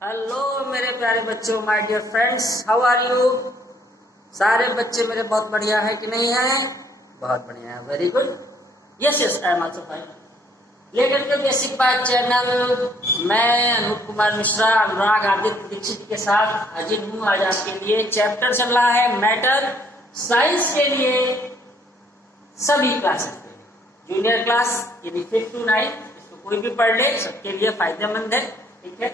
Hello मेरे प्यारे बच्चों, my dear friends, how are you? सारे बच्चे मेरे बहुत बढ़िया है कि नहीं है? बहुत बढ़िया है, very good. Yes yes, I am also fine. लेकर के बेसिक बात चैनल, मैं अनूप कुमार मिश्रा अनुराग आदित्य दीक्षित के साथ हाजिर हूँ। आज आपके लिए चैप्टर चल रहा है मैटर, साइंस के लिए सभी क्लासेस के, जूनियर क्लास यानी 5th to 9, इसको कोई भी पढ़ ले, सबके लिए फायदेमंद है। ठीक है,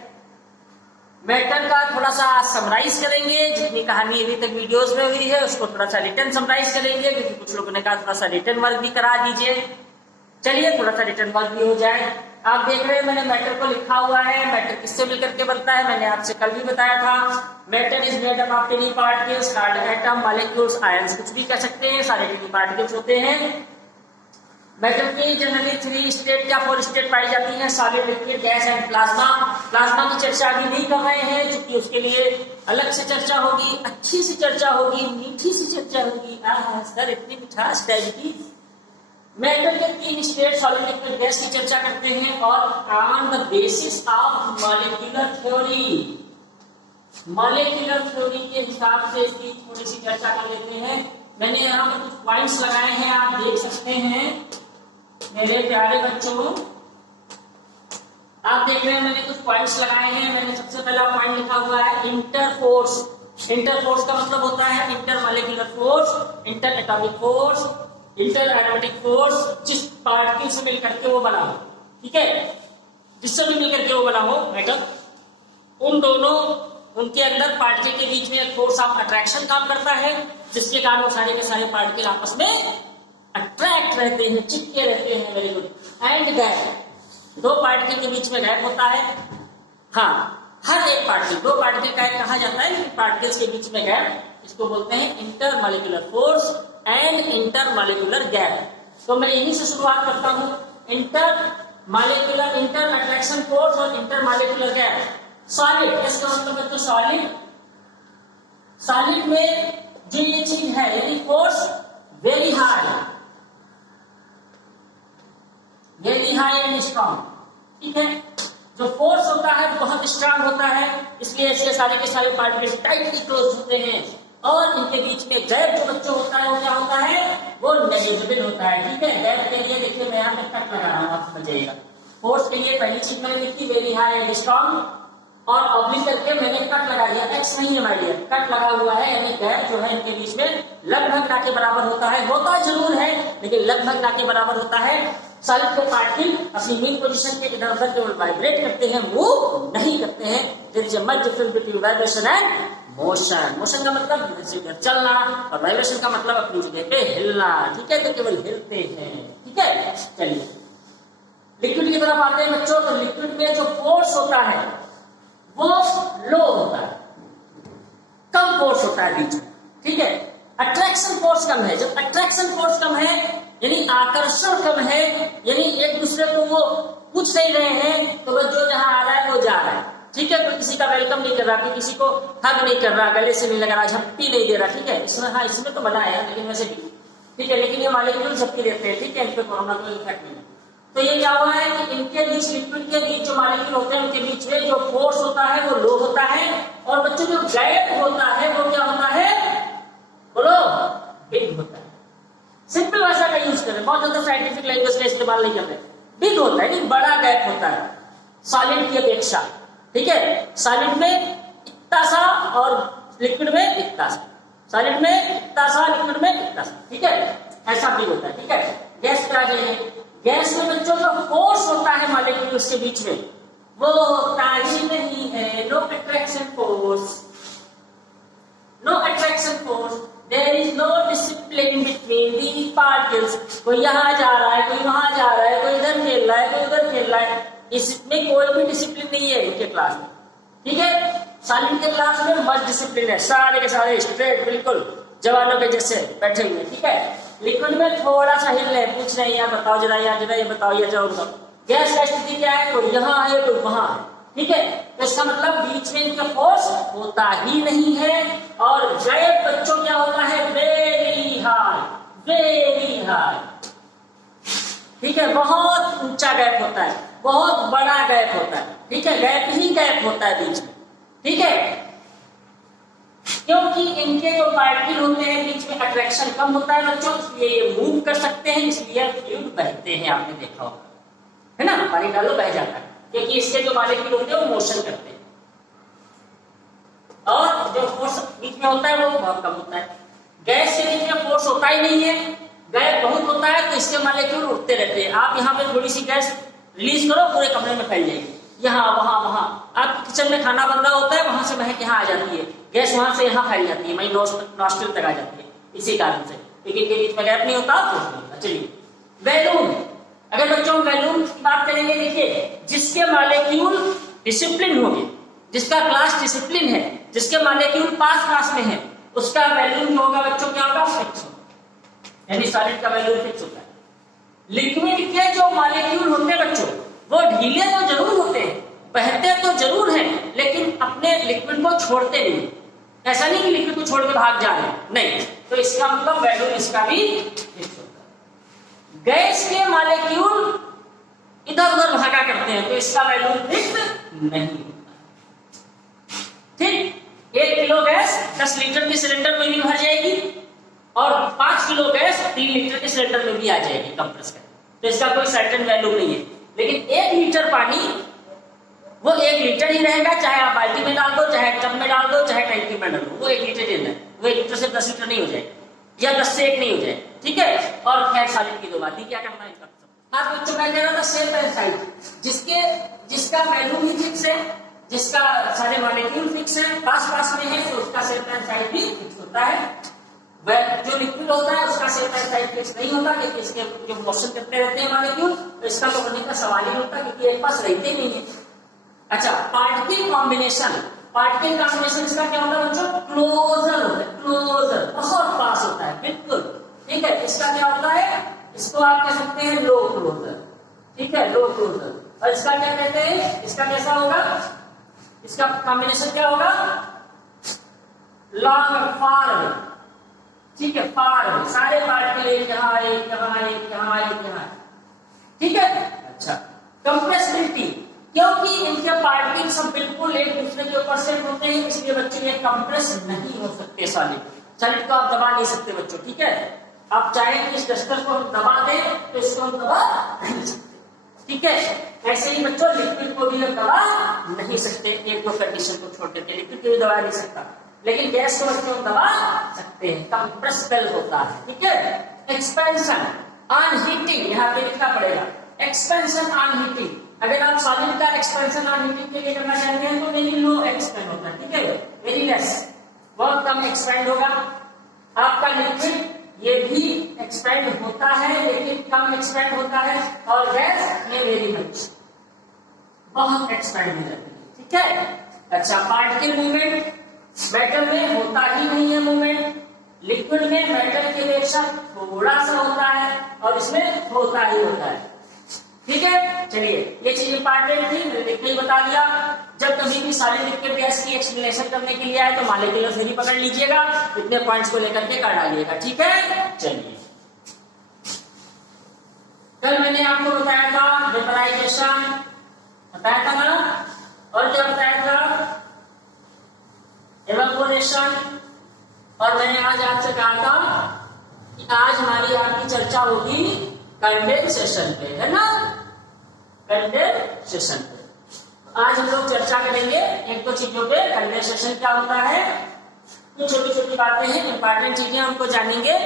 मैटर का थोड़ा सा समराइज करेंगे, जितनी कहानी अभी तक वीडियोस में हुई है उसको थोड़ा सा रिटर्न समराइज करेंगे, क्योंकि कुछ लोगों ने कहा थोड़ा सा रिटर्न वर्क भी करा दीजिए। चलिए थोड़ा सा रिटर्न वर्क भी हो जाए। आप देख रहे हैं मैंने मैटर को लिखा हुआ है। मैटर किससे मिलकर के बनता है, मैंने आपसे कल भी बताया था। Matter is made up of टिनी particles, atom, molecules, ions, कुछ भी कह सकते हैं, सारे टिनी पार्टिकल्स होते हैं। मैटर की जनरली 3 स्टेट या 4 स्टेट पाई जाती हैं, solid, liquid, gas and plasma. Plasma की चर्चा अभी नहीं कर रहे हैं, क्योंकि उसके लिए अलग से चर्चा होगी, अच्छी सी चर्चा होगी, मीठी सी चर्चा होगी। सर इतनी मिठास डायबिटीज। मैटर के 3 स्टेट, सॉलिड, लिक्विड, गैस की चर्चा करते हैं, और on the basis of molecular theory, molecular theory के हिसाब से इसकी थोड़ी सी चर्चा कर लेते हैं। मैंने यहाँ पर कुछ पॉइंट्स लगाए हैं, आप देख सकते हैं मेरे प्यारे बच्चों। आप देख रहे हैं मैंने कुछ पॉइंट्स लगाए हैं। मैंने सबसे पहला पॉइंट लिखा हुआ है इंटरफोर्स। इंटरफोर्स का मतलब होता है inter molecular force, inter atomic force, inter atomic force, जिस पार्टिकल से मिलकर के वो बना हो। ठीक है, जिससे भी मिलकर के वो बना हो मैटर, उन दोनों, उनके अंदर पार्टिकल के बीच में एक फोर्स ऑफ अट्रैक्शन काम करता है, जिसके कारण वो सारे के सारे पार्टिकल आपस में अट्रैक्ट रहते हैं, चिपके रहते हैं। Very good. And gap, 2 particle के बीच में गैप होता है। हाँ, हर एक पार्टिकल, 2 पार्टिकल का कहा जाता है, लेकिन पार्टिकल्स के बीच में गैप, इसको बोलते हैं inter molecular force and inter molecular gap. तो मैं यहीं से शुरुआत करता हूं। Inter molecular, inter attraction force और इंटर मॉलिक्यूलर गैप। सॉलिड, इसका मतलब है तो सॉलिड, सॉलिड में जो ये चीज है यानी force very high, very high and strong. ठीक है, जो फोर्स होता है बहुत स्ट्रांग होता है, इसलिए इसके सारे के सारे पार्टिकल्स टाइटली क्लोज होते हैं, और इनके बीच में गैप जो बच्चों होता है वो क्या होता है, वो नेग्लिजिबल होता है। ठीक है, गैप के लिए देखिए मैं यहाँ पे कट लगा रहा हूँ, आप समझिएगा। फोर्स के लिए पहली चीज मैंने लिखी वेरी हाई एंड स्ट्रॉन्ग, और ऑब्लिक करके मैंने कट लगा दिया, एक्स नहीं है माय डियर, कट लगा हुआ है, यानी गैप जो है इनके बीच में लगभग ना के बराबर होता है। होता जरूर है लेकिन लगभग ना के बराबर होता है। सॉलिड के पार्टिकल अपनी मेन पोजीशन के इधर उधर केवल वाइब्रेट करते हैं, मूव नहीं करते हैं। There is a much difference between vibration and motion. Motion का मतलब इधर से उधर चलना, और वाइब्रेशन का मतलब अपनी जगह पे हिलना। ठीक है, तो केवल हिलते हैं। ठीक है, चलिए लिक्विड की तरफ आते हैं बच्चों। तो लिक्विड में जो फोर्स होता है वो लो होता है, कम फोर्स होता है बीच में। ठीक है, अट्रैक्शन फोर्स कम है। जब अट्रैक्शन फोर्स कम है यानी आकर्षण कम है, यानी एक दूसरे को वो पूछ नहीं रहे हैं, तो वो जो जहां आ रहा है वो जा रहा है। ठीक है, तो किसी का वेलकम नहीं कर रहा, कि किसी को हग नहीं कर रहा, गले से नहीं लगा रहा, झप्पी नहीं दे रहा। ठीक है, इसमें, हाँ इसमें तो बना है लेकिन वैसे भी ठीक है, लेकिन ये मॉलिक्यूल झप्पी देते हैं। ठीक है, इन पे कोरोना कोई इफेक्ट नहीं है। तो ये क्या हुआ है कि इनके बीच, लिक्विड के बीच जो मॉलिक्यूल होते हैं उनके बीच में जो फोर्स होता है वो लो होता है, और बच्चों जो गैप होता है वो क्या होता है, बोलो, बिग होता है। सिंपल भाषा का यूज करें, बहुत ज्यादा साइंटिफिक लैंग्वेज का इस्तेमाल नहीं कर रहे। बिग होता है, बड़ा गैप होता है सॉलिड की अपेक्षा। ठीक है, सॉलिड में इतना सा और लिक्विड में इतना सा, सॉलिड में इतना सा, लिक्विड में इतना सा। ठीक है, ऐसा बिग होता है। ठीक है, गैस पे आ जाइए। गैस में बच्चों जो फोर्स होता है मॉलिक्यूल्स के बीच में वो होता ही नहीं है, no attraction force, no attraction force, there is no discipline between the particles. कोई यहाँ जा रहा है, कोई वहां जा रहा है, कोई इधर खेल रहा है, कोई उधर खेल रहा है, इसमें कोई भी डिसिप्लिन नहीं है इनके क्लास में। ठीक है, सॉलिड के क्लास में मस्त डिसिप्लिन है, सारे के सारे स्ट्रेट बिल्कुल जवानों के जैसे बैठे हुए। ठीक है, लिक्विड में थोड़ा सा हिल रहे, पूछ रहे यार बताओ जरा, यार जरा ये बताओ, ये जाओ बताओ। गैस का स्थिति क्या है, कोई यहाँ है कोई वहां है। ठीक है, तो इसका मतलब बीच में इनका फोर्स होता ही नहीं है, और गैप बच्चों क्या होता है, वेरी हाई, वेरी हाई। ठीक है, बहुत ऊंचा गैप होता है, बहुत बड़ा गैप होता है, ठीक है, गैप ही गैप होता है बीच में, ठीक है, क्योंकि इनके जो पार्टिकल होते हैं बीच में अट्रैक्शन कम होता है बच्चों, इसलिए ये मूव कर सकते हैं, इसलिए फ्लूइड बहते हैं, आपने देखा होगा, है ना, पानी डालो बह जाता है, क्योंकि इसके जो मॉलिक्यूल होते हैं वो मोशन करते हैं, और जो फोर्स बीच में होता है वो बहुत कम होता है। गैस के बीच में फोर्स होता ही नहीं है, गैप बहुत होता है, तो इसके मॉलिक्यूल उड़ते रहते हैं। आप यहाँ पे थोड़ी सी गैस रिलीज करो, पूरे कमरे में फैल जाएगी, यहाँ वहां वहां, आप किचन में खाना बन रहा होता है, वहां से महक यहाँ आ जाती है, गैस वहां से यहाँ फैल जाती है, वही नॉस्ट्रिल तक आ जाती है, इसी कारण से, लेकिन इनके बीच में गैप नहीं होता, फोर्स नहीं होता। चलिए बैलून, अगर बच्चों बैलून की बात करेंगे, देखिए जिसके मॉलिक्यूल डिसिप्लिन होंगे, जिसका क्लास डिसिप्लिन है, जिसके मॉलिक्यूल पास क्लास में है, उसका वैल्यूम जो होगा बच्चों क्या होगा, फिक्स होगा, यानी सॉलिड का वैल्यूम फिक्स होता है। लिक्विड के जो मॉलिक्यूल होते हैं बच्चों, वो ढीले तो जरूर होते हैं, बहते तो जरूर हैं, लेकिन अपने लिक्विड को छोड़ते नहीं। ऐसा नहीं कि लिक्विड को छोड़ के भाग जा रहे हैं, नहीं, तो इसका मतलब वैल्यूम इसका भी फिक्स होता है। गैस के मॉलिक्यूल इधर उधर भागा करते हैं, तो इसका वैल्यूम फिक्स नहीं होता, ठीक। 1 किलो गैस 10 लीटर के सिलेंडर में भी भर जाएगी, और 5 किलो गैस 3 लीटर के सिलेंडर में भी आ जाएगी कंप्रेस कर, तो इसका कोई सर्टेन वैल्यू नहीं है। लेकिन 1 लीटर पानी वो 1 लीटर ही रहेगा, चाहे आप बाल्टी में डाल दो, चाहे टब में डाल दो, चाहे टैंकी में डाल दो, वो 1 लीटर ही रहना है, वो 1 लीटर से 10 लीटर नहीं हो जाए, या 10 से 1 नहीं हो जाए, ठीक है। और खैर सॉलिड की तो बात ही क्या करना है। आज बच्चों मैं कह रहा था शेप एंड साइज, जिसका वैल्यू ही फिक्स है, जिसका सारे मॉलिक्यूल फिक्स है, पास पास में है, तो उसका शेप एंड साइज भी फिक्स होता है। जो लिक्विड होता है उसका शेप एंड साइज फिक्स नहीं होता, क्योंकि इसके जो मोशन करते रहते हैं मॉलिक्यूल, तो इसका तो होने का सवाल ही नहीं होता, क्योंकि एक पास रहते नहीं है। अच्छा, पार्टिकल कॉम्बिनेशन, पार्टिकल कॉम्बिनेशन इसका क्या होता है बच्चों, क्लोजर होता है, क्लोजर बहुत पास होता है, बिल्कुल, ठीक है। इसका क्या होता है, इसको आप कह सकते हैं लो क्लोजर, ठीक है, लो क्लोजर। और इसका क्या कहते हैं, इसका कैसा होगा, इसका कॉम्बिनेशन क्या होगा, लॉन्ग फार, ठीक है, फार, सारे पार्टिकल एक यहाँ एक यहाँ एक यहाँ एक यहाँ, ठीक है। अच्छा, कंप्रेसिबिलिटी, क्योंकि इनके पार्टिकल सब बिल्कुल एक दूसरे के ऊपर सेट होते हैं, इसलिए बच्चों ये कंप्रेस नहीं हो सकते। सॉलिड को आप दबा नहीं सकते बच्चों, ठीक है। आप चाहें कि इस डस्टर को हम दबा दें, तो इसको हम दबा नहीं सकते, ठीक है। ऐसे ही बच्चों लिक्विड को भी हम दबा नहीं सकते, एक दो कंडीशन को छोड़ देते, लिक्विड को भी दबा नहीं सकता, लेकिन गैस को बच्चों हम दबा सकते हैं, कंप्रेसिबल होता है, ठीक है। एक्सपेंशन ऑन हीटिंग, यहाँ पे लिखना पड़ेगा, एक्सपेंशन ऑन हीटिंग। अगर आप सॉलिड का एक्सपेंशन ऑन हीटिंग के लिए करना चाहते हैं तो वेरी लो एक्सपेंड होता है, ठीक है, वेरी लेस, बहुत कम एक्सपेंड होगा। आपका लिक्विड ये भी एक्सपेंड होता है, लेकिन कम एक्सपेंड होता है, और गैस ये वेरी मच बहुत एक्सपेंड हो जाती है, ठीक है। अच्छा, पार्टिकल मूवमेंट, मेटल में होता ही नहीं है मूवमेंट, लिक्विड में मेटल के अपेक्षा थोड़ा सा होता है, और इसमें होता ही होता है, ठीक है। चलिए, ये चीज इंपॉर्टेंट थी, मैंने लिख के ही बता दिया। जब कभी भी सॉलिड लिक्विड गैस की एक्सप्लेनेशन करने के लिए आए तो मॉलिक्यूलर थ्योरी पकड़ लीजिएगा, इतने पॉइंट्स को लेकर के कर डालिएगा, ठीक है। चलिए, कल मैंने आपको बताया था वेपराइजेशन, बताया था ना, और क्या बताया था, एवापोरेशन, और मैंने आज आपसे कहा था कि आज हमारी आपकी चर्चा होगी कंडेंसेशन पे, है ना, कंडेंसेशन पे। आज हम लोग चर्चा करेंगे एक दो चीजों पे, कंडेंसेशन क्या होता है, कुछ छोटी छोटी बातें हैं, इंपॉर्टेंट चीजें हमको जानेंगे,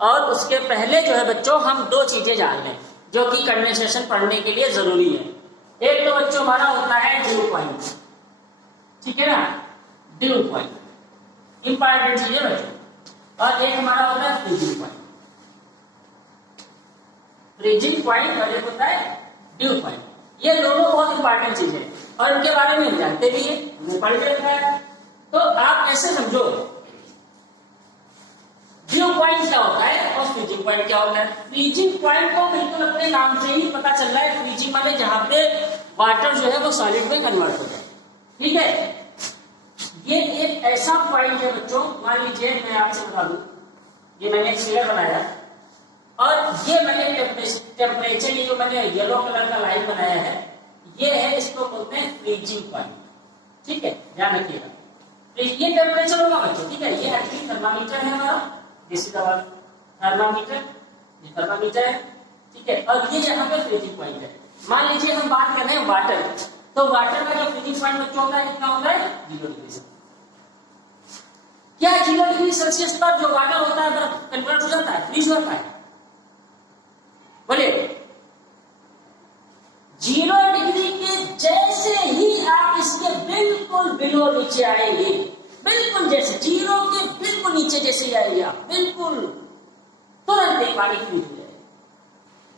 और उसके पहले जो है बच्चों हम 2 चीजें जान लें जो कि कंडेंसेशन पढ़ने के लिए जरूरी है। एक तो बच्चों हमारा होता है ड्यू पॉइंट, ठीक है ना, ड्यू पॉइंट इंपॉर्टेंट चीज है बच्चों, और एक हमारा होता है फ्रीजिंग पॉइंट, फ्रीजिंग पॉइंट, और एक होता है ड्यू पॉइंट। ये दोनों बहुत इंपॉर्टेंट चीज है, और इनके बारे में हम जानते भी हैं, पढ़ रखा है। तो आप ऐसे समझो, ड्यू पॉइंट क्या होता है और फ्रीजिंग पॉइंट क्या होता है। फ्रीजिंग पॉइंट को बिल्कुल अपने नाम से ही पता चल रहा है, फ्रीजिंग माने जहां पे वाटर जो है वो सॉलिड में कन्वर्ट हो जाए, ठीक है। ये एक ऐसा पॉइंट है बच्चों, मान लीजिए मैं आपसे बता दूं, ये मैंने एक फिगर बनाया, और ये मैंने टेम्परेचर, ये जो मैंने येलो कलर का लाइन बनाया है, ये है, इसको बोलते हैं फ्रीजिंग पॉइंट। ठीक है, ध्यान रखिएगा। ये टेम्परेचर होगा बच्चों, ठीक है। ये एक्चुअली थर्मामीटर है हमारा, दिस इज आवर थर्मामीटर, ये थर्मामीटर है, ठीक है। और ये यहाँ पे फ्रीजिंग पॉइंट है। मान लीजिए हम बात कर रहे हैं वाटर, तो वाटर का जो फ्रीजिंग पॉइंट बच्चों होता है कितना होता है? 0 डिग्री सेल्सियस। क्या 0 डिग्री सेल्सियस पर जो वाटर होता है बर्फ कन्वर्ट हो जाता है, फ्रीज होता है? बोलिए। 0 डिग्री के जैसे ही आप इसके बिल्कुल बिलो नीचे आएंगे, बिल्कुल जैसे 0 के बिल्कुल नीचे जैसे ही आएंगे आप, बिल्कुल तुरंत एक पानी फ्रीज हो जाएगा।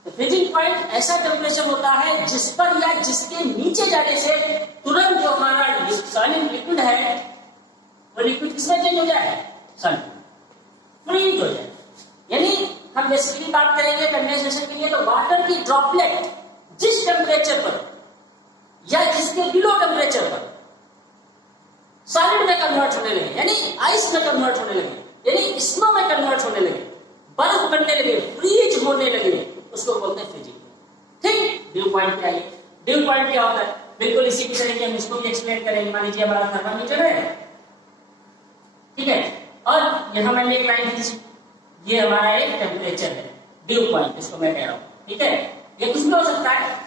तो फ्रीजिंग पॉइंट ऐसा टेम्परेचर होता है जिस पर या जिसके नीचे जाने से तुरंत जो हमारा सॉलिड लिक्विड है, वो लिक्विड किसमें चेंज हो जाए? सॉलिड, फ्रीज हो जाए। यानी हम बेसिकली बात करेंगे कंडेंसेशन के लिए, तो वाटर की ड्रॉपलेट जिस टेम्परेचर पर या जिसके बिलो टेम्परेचर पर सॉलिड में कन्वर्ट होने लगे, यानी आइस में कन्वर्ट होने लगे, यानी स्नो में कन्वर्ट होने लगे, बर्फ बनने लगे, फ्रीज होने लगे, उसको बोलते हैं फ्रीजिंग। ठीक, ड्यू पॉइंट क्या है? ड्यू पॉइंट क्या होता है? बिल्कुल इसी की तरह हम इसको भी एक्सप्लेन करेंगे। मान लीजिए हमारा थर्मामीटर है, ठीक है, और यहां मैंने एक लाइन खींची, ये हमारा एक टेम्परेचर है, ड्यू पॉइंट इसको मैं कह रहा हूं, ठीक है। ये कुछ भी हो सकता है,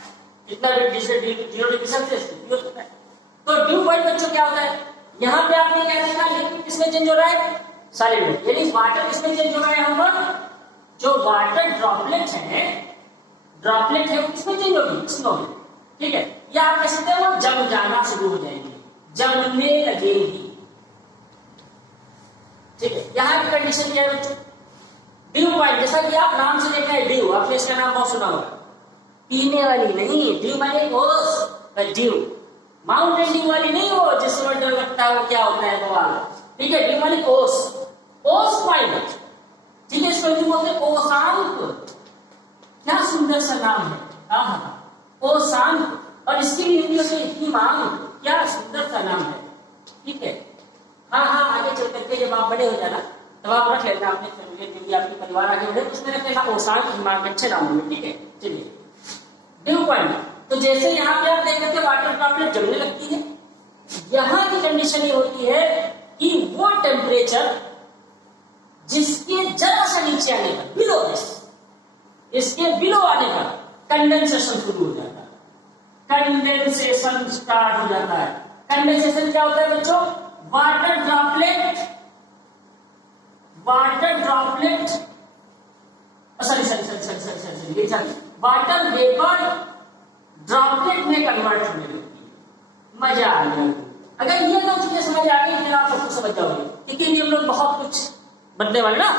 कितना भी 0 डिग्री सेल्सियस हो सकता है। तो ड्यू पॉइंट बच्चों क्या होता है? यहां पे आपने क्या देखा, लिक्विड किसमें चेंज हो रहा है? सॉलिड में। यानी वाटर किसमें चेंज हो रहा है? यहां पर जो वाटर ड्रॉपलेट है वो किसमें चेंज होगी? स्नो में, ठीक है। या आप कह सकते हैं वो जम जाना शुरू हो जाएंगे, जमने लगेगी, ठीक है। यहाँ की कंडीशन क्या है बच्चों? ड्यू पॉइंट, जैसा कि आप नाम से देखा है ड्यू, आपने इसका नाम बहुत सुना होगा, पीने वाली नहीं, ड्यू माने ओस, ड्यू माउंटेन ड्यू वाली नहीं, हो जिसमें डर लगता है वो क्या होता है वो वाला, ठीक है। ड्यू माने ओस, ओस पॉइंट, ठीक है। इसको हिंदी बोलते हैं ओशांक, क्या सुंदर सा नाम है, ओशांक। और इसकी भी हिंदी होती है हिमांक, क्या सुंदर सा नाम है, ठीक है। हाँ, आगे चल करके जब आप बड़े हो जाना तब आप रख लेना अपने फैमिली, आपके परिवार आगे बढ़े, उसमें रख लेना ओशांक, हिमांक, अच्छे नाम होंगे, ठीक है। चलिए, ड्यू पॉइंट। तो जैसे यहाँ पे आप देख रहे थे वाटर ड्रॉपलेट जमने लगती है, यहाँ की कंडीशन ये होती है कि वो टेम्परेचर जिसके जरा सा नीचे आने पर, बिलो दिस, इसके बिलो आने पर कंडेंसेशन शुरू हो जाता है, कंडेंसेशन स्टार्ट हो जाता है। कंडेंसेशन क्या होता है बच्चों? Water droplet water vapour droplet में कन्वर्ट होने लगती है। मजा आ गया। अगर ये दो चीजें समझ आ गई फिर आप सब कुछ समझ जाओगे, क्योंकि हम लोग बहुत कुछ बनने वाले ना,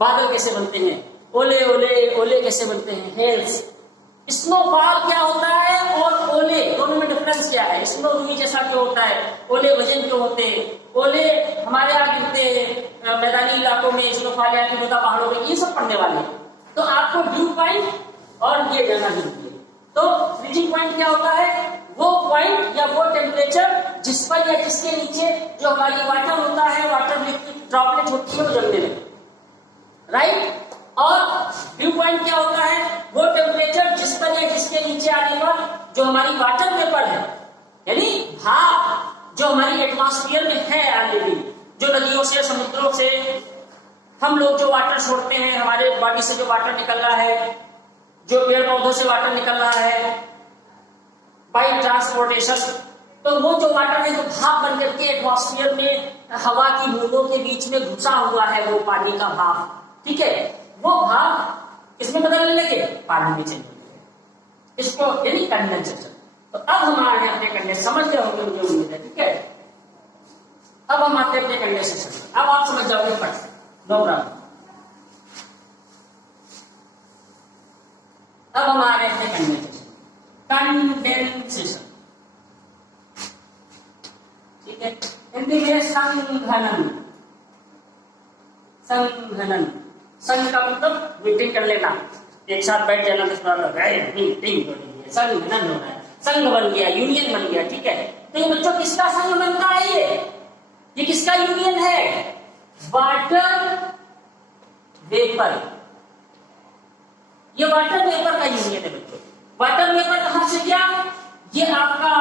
बादल कैसे बनते हैं, ओले ओले ओले कैसे बनते हैं, हेल्स, स्नोफॉल क्या होता है और ओले दोनों में डिफरेंस क्या है, स्नो रुई जैसा क्यों होता है, ओले वजन क्यों होते हैं, ओले हमारे यहाँ गिरते हैं मैदानी इलाकों में, स्नोफॉल यहाँ नहीं होता पहाड़ों में, ये सब पढ़ने वाले हैं। तो आपको ड्यू पॉइंट और ये जाना जरूरी है। तो फ्रीजिंग पॉइंट क्या होता है? वो पॉइंट या वो टेम्परेचर जिस पर या जिसके नीचे जो हमारी वाटर होता है, वाटर लिक्विड ड्रॉपलेट होती है, वो जमने लगे, राइट। और ड्यू पॉइंट क्या होता है? वो टेम्परेचर जिस पर या जिसके नीचे आने पर जो हमारी वाटर वेपर है, यानी भाप जो हमारी एटमॉस्फेयर में है ऑलरेडी, जो नदियों से समुद्रों से हम लोग जो वाटर छोड़ते हैं, हमारे बॉडी से जो वाटर निकल रहा है, जो पेड़ पौधों से वाटर निकल रहा है बाई ट्रांसपोर्टेशन, तो वो जो वाटर है जो भाप बन करके एटमॉस्फेयर में हवा की बूंदों के बीच में घुसा हुआ है, वो पानी का भाप, ठीक है, वो भाप इसमें बदलने लगे, पानी में चले गए, इसको यानी कंडेंसेशन। तो अब हम आ रहे हैं अपने कंडेंस, समझ गए होंगे मुझे उम्मीद है, ठीक है। अब हम आते हैं अपने कंडेंसेशन, अब आप समझ जाओगे फट से, नो प्रॉब्लम। अब हम आ रहे हैं कंडेंसेशन, कंडेंसेशन, ठीक है। हिंदी में संघनन, संघनन, संघ का मतलब मीटिंग कर लेना, एक साथ बैठ जाना, मीटिंग, संघनन होना है, संघ बन गया, यूनियन बन गया, ठीक है। तो ये बच्चों किसका संघ बनता है? ये किसका यूनियन है? वाटर वेपर ये वाटर वेपर का यूनियन है बच्चों। वाटर वेपर कहां से गया? ये आपका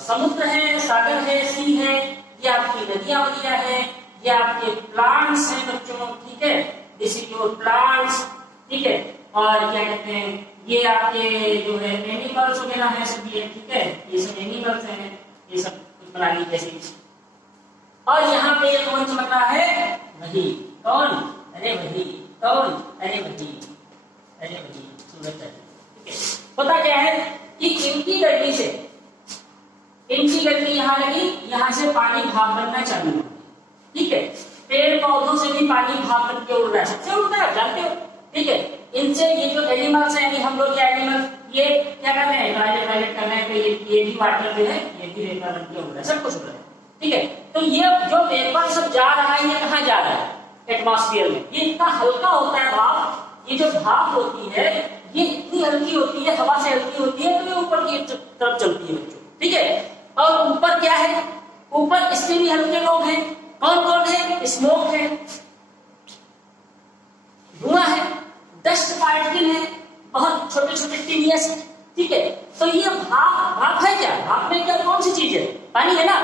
समुद्र है, सागर है, सी है, ये आपकी नदियां वगैरह है, ये आपके प्लांट्स हैं बच्चों, ठीक है, दिस इज योर प्लांट्स, ठीक है, और क्या कहते हैं, ये आपके जो है एनिमल्स वगैरह है, सब ये, ठीक है, ये सब एनिमल्स हैं, ये सब कुछ प्राणी जैसे। और यहाँ पे कौन चमक रहा है? वही, कौन? अरे वही, कौन? अरे वही, अरे वही सूरज, ठीक है। पता क्या है कि इनकी गर्मी से, इनकी गर्मी यहाँ लगी, यहाँ से पानी भाप बनना चालू हो, ठीक है। पेड़ पौधों से भी पानी भाप बन के उड़ रहा है, सबसे उड़ता है, जानते हो, ठीक है। इनसे ये जो एनिमल्स हैं, हम लोग ये एनिमल ये क्या कर रहे हैं? टॉयलेट कर रहे हैं, तो ये भी वाटर जो है, ये भी वेपर बन के उड़ रहा है, सब कुछ उड़ रहा है, ठीक है। तो ये जो वेपर सब जा रहा है, ये कहाँ जा रहा है? एटमॉस्फेयर में। ये इतना हल्का होता है भाप, ये जो भाप होती है ये इतनी हल्की होती है, हवा से हल्की होती है, तो ये ऊपर की तरफ चलती है बच्चों, ठीक है। और ऊपर क्या है? ऊपर इसके भी हल्के लोग हैं। कौन कौन है? स्मोक है, धुआं है, डस्ट पार्टिकल है, बहुत छोटे छोटे टीनियस, ठीक है। तो ये भाप, भाप है क्या? भाप में क्या कौन सी चीज है? पानी है ना।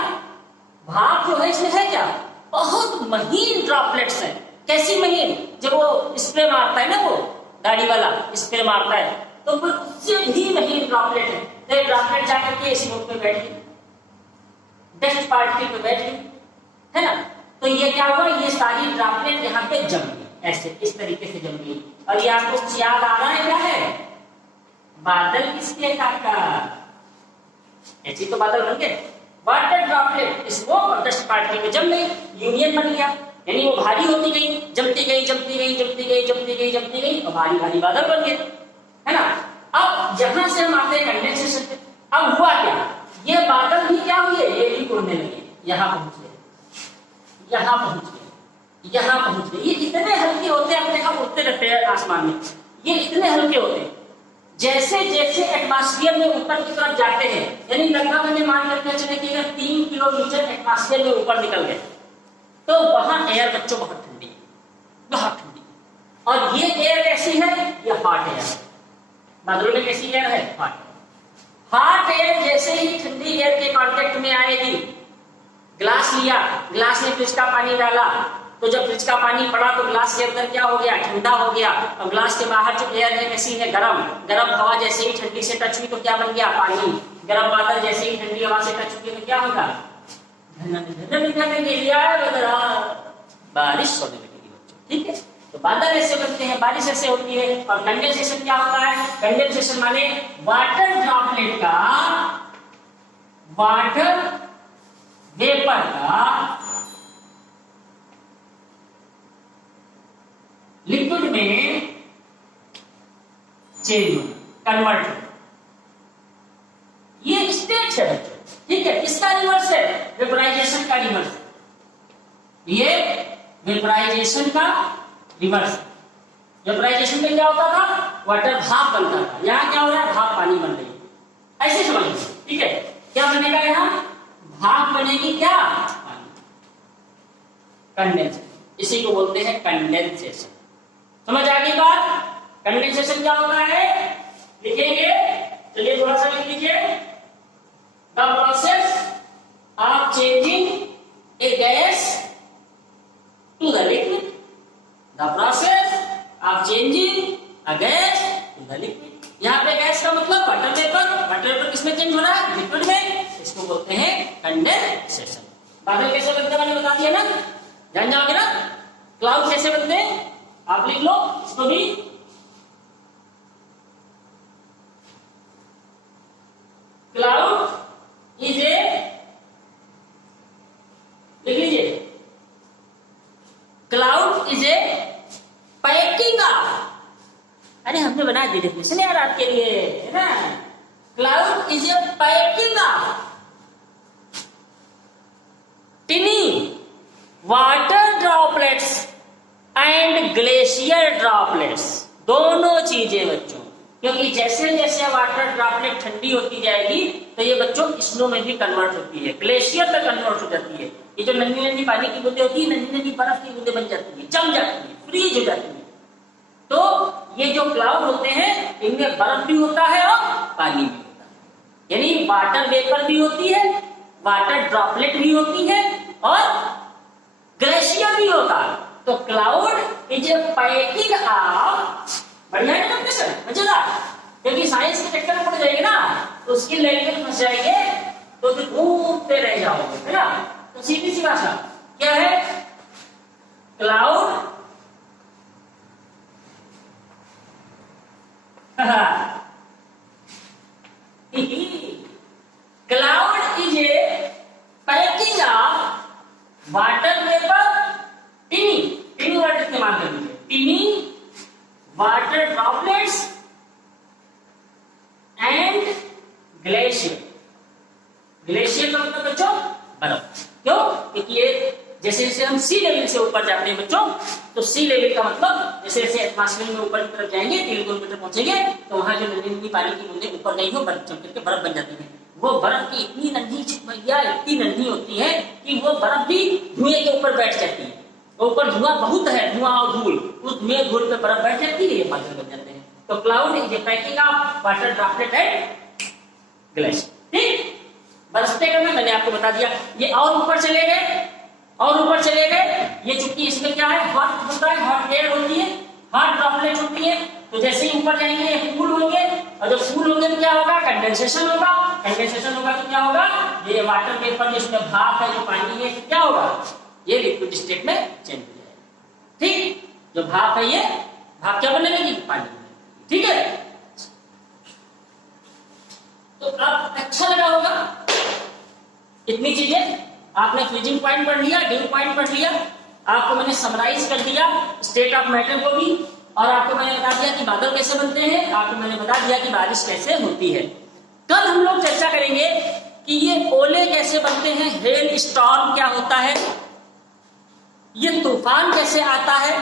भाप जो है इसमें है क्या? बहुत महीन ड्रॉपलेट्स हैं। कैसी महीन? जब वो स्प्रे मारता है ना, वो गाड़ी वाला स्प्रे मारता है, तो फिर उससे भी महीन ड्रॉपलेट है। तो ड्रॉपलेट जाकर के स्मोक पे बैठ गई, डस्ट पार्टिकल पे बैठ गई, है ना। तो ये क्या हुआ? ये सारी ड्रॉपलेट यहाँ पे जम गई, ऐसे इस तरीके से जम गई। और ये आपको याद आ रहा है क्या है? बादल किसके काका? ऐसी तो बादल बन गए। वाटर ड्रॉपलेट स्मोक और डस्ट पार्टिकल में जम गई, यूनियन बन गया, यानी वो भारी होती गई, जमती गई, जमती गई, जमती गई, जमती गई, जमती गई, और भारी भारी बादल बन गए, है ना। अब यहां से हम आते हैं कंडेंसेशन पे। अब हुआ क्या? ये बादल भी क्या हुए? ये भी उड़ने लगे, यहां पहुंच गए, यहां पहुंच गए, यहां पहुंच गए। ये इतने हल्के होते हैं, अपने आप उड़ते रहते हैं आसमान में। ये इतने हल्के होते हैं, जैसे जैसे एटमॉस्फेयर में ऊपर की तरफ जाते हैं, यानी लगभग हमें मान करके चले कि अगर 3 किलोमीटर एटमॉस्फेयर में ऊपर निकल गए, तो वहां एयर बच्चों बहुत ठंडी, बहुत ठंडी। और ये एयर कैसी है? ये हॉट एयर। बादलों में कैसी एयर है? हॉट। हॉट एयर जैसे ही ठंडी एयर के कांटेक्ट में आएगी, ग्लास लिया, ग्लास में फ्रिज का पानी डाला, तो जब फ्रिज का पानी पड़ा तो ग्लास के अंदर क्या हो गया? ठंडा हो गया। और ग्लास के बाहर जो एयर है कैसी है? गरम। गरम हवा जैसे ही ठंडी से टच हुई तो क्या बन गया? पानी। गरम बादल जैसे ही ठंडी हवा से टच हुई तो क्या होगा? बारिश होने लगेगी बच्चों, ठीक है। तो बादल ऐसे बनते हैं, बारिश ऐसे होती है। और कंडेंसेशन क्या होता है? कंडेंसेशन माने वाटर ड्रॉपलेट का, वाटर वेपर का लिक्विड में चेंज, कन्वर्ट। ये स्टेट है बच्चों, ठीक है। इसका रिवर्स है वेपराइजेशन का रिवर्स। ये वेपराइजेशन का रिवर्स। वेपराइजेशन में क्या होता था? वाटर भाप बनता था। यहां क्या हो रहा है? भाप पानी बन रही है, ऐसे समझ लो, ठीक है। क्या बनेगा? यहां भाप बनेगी, क्या? पानी। कंडेंसेशन, इसी को बोलते हैं कंडेंसेशन। समझ आ गई बात? कंडेंसेशन क्या होता है? लिखेंगे, चलिए थोड़ा सा लिख लीजिए। The process of changing a gas to the liquid. The process of changing a gas to the liquid. यहाँ पे गैस का मतलब वाटर वेपर। वाटर वेपर किसमें चेंज हो रहा है? लिक्विड में। इसको बोलते हैं कंडेंसेशन। बादल कैसे बनते हैं मैंने बता दिया ना, जान जाओगे ना। क्लाउड कैसे बनते हैं आप लिख लो इसको भी। क्लाउड इज ए, लिख लीजिए, cloud is a packing of, अरे हमने बना दी डेफिनेशन यार आपके लिए, है ना। Cloud is a packing of टिनी water droplets and glacier droplets. दोनों चीजें बच्चों, क्योंकि जैसे जैसे वाटर ड्रॉपलेट ठंडी होती जाएगी तो ये बच्चों स्नो में भी कन्वर्ट होती है, ग्लेशियर में कन्वर्ट हो जाती है। ये जो नन्ही नन्ही पानी की बूंदें होती है, नन्ही नन्ही बर्फ की बूंदें बन जाती है, जम जाती है, फ्रीज हो जाती है। तो ये जो क्लाउड होते हैं इनमें बर्फ भी होता है और पानी भी होता है, यानी वाटर वेपर भी होती है, वाटर ड्रॉपलेट भी होती है और ग्लेशियर भी होता है। तो cloud is a packing of, बढ़िया है ना सर, मजेदार, क्योंकि साइंस के चक्कर में पड़ जाएंगे ना तो उसकी लैंग्वेज में फंस जाएंगे तो फिर घूमते रह जाओगे, है ना। तो सीधी सी भाषा क्या है, cloud cloud is a packing of water vapour, tiny word इस्तेमाल कर लीजिए, tiny water droplets and glacier. Glacier का मतलब बच्चों बर्फ, क्यों, क्योंकि ये जैसे जैसे हम सी लेवल से ऊपर जाते हैं बच्चों, तो सी लेवल का मतलब जैसे जैसे एटमॉस्फेयर में ऊपर की तरफ जाएंगे 3 किलोमीटर पहुंचेंगे तो वहां जो नन्ही नन्ही पानी की बूंदें ऊपर गई हो बर्फ जम करके बर्फ बन जाती है। वो बर्फ की इतनी नन्ही चिपैया इतनी नन्ही होती है कि वो बर्फ भी धुएं के ऊपर बैठ जाती है, ऊपर धुआं बहुत है, धुआं और धूल, उस धुएं धूल पे बर्फ बैठ जाती है, ये बादल बन जाते हैं। तो cloud is a packing of water droplet and glacier. ठीक, बरसते क्रम मैंने आपको बता दिया। ये और ऊपर चले गए और ऊपर चले गए, ये चूंकि इसमें क्या है, हॉट होता है, हॉट एयर होती है, हॉट ड्रॉपलेट होती है, तो जैसे ही ऊपर जाएंगे ये कूल होंगे और जब कूल होंगे तो क्या होगा, कंडेंसेशन होगा, कंडेंसेशन होगा तो क्या होगा, ये वाटर वेपर जिसमें भाप है, जो पानी है, क्या होगा, ये लिक्विड स्टेट में चेंज हो जाएगा। ठीक, जो भाप है ये भाप क्या बनने लगी, पानी। ठीक है, तो अब अच्छा लगा होगा, इतनी चीजें आपने फ्रीजिंग पॉइंट पढ़ लिया, ड्यू पॉइंट पढ़ लिया, आपको मैंने समराइज कर दिया स्टेट ऑफ मैटर को भी, और आपको मैंने बता दिया कि बादल कैसे बनते हैं, आपको मैंने बता दिया कि बारिश कैसे होती है। कल हम लोग चर्चा करेंगे कि ये ओले कैसे बनते हैं, हेल स्टॉर्म क्या होता है, ये तूफान कैसे आता है,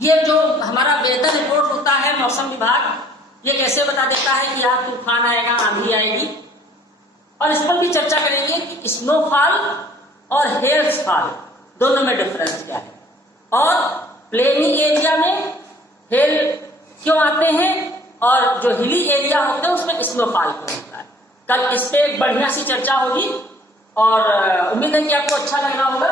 ये जो हमारा वेदर रिपोर्ट होता है मौसम विभाग, ये कैसे बता देता है कि यहाँ तूफान आएगा, आंधी आएगी, और इस पर भी चर्चा करेंगे कि स्नोफॉल और हेल फॉल दोनों में डिफरेंस क्या है, और प्लेनी एरिया में हेल क्यों आते हैं और जो हिली एरिया होते हैं उसमें स्नोफॉल क्यों होता है। कल इस पे एक बढ़िया सी चर्चा होगी और उम्मीद है कि आपको अच्छा लग रहा होगा,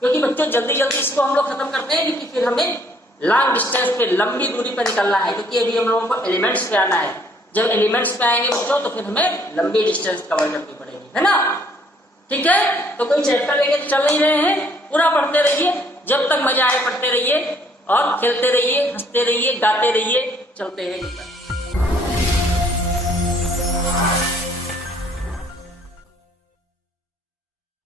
क्योंकि बच्चों जल्दी जल्दी इसको हम लोग खत्म करते हैं क्योंकि फिर हमें लॉन्ग डिस्टेंस पे, लंबी दूरी पर निकलना है, क्योंकि अभी हम लोगों को एलिमेंट्स पे आना है। जब एलिमेंट्स पे आएंगे बच्चों तो फिर हमें लंबी डिस्टेंस कवर करनी पड़ेगी, है ना। ठीक है, तो कोई चैप्टर लेके चल नहीं रहे हैं, पूरा पढ़ते रहिए, जब तक मजा आए पढ़ते रहिए और खेलते रहिए, हंसते रहिए, गाते रहिए, चलते हैं।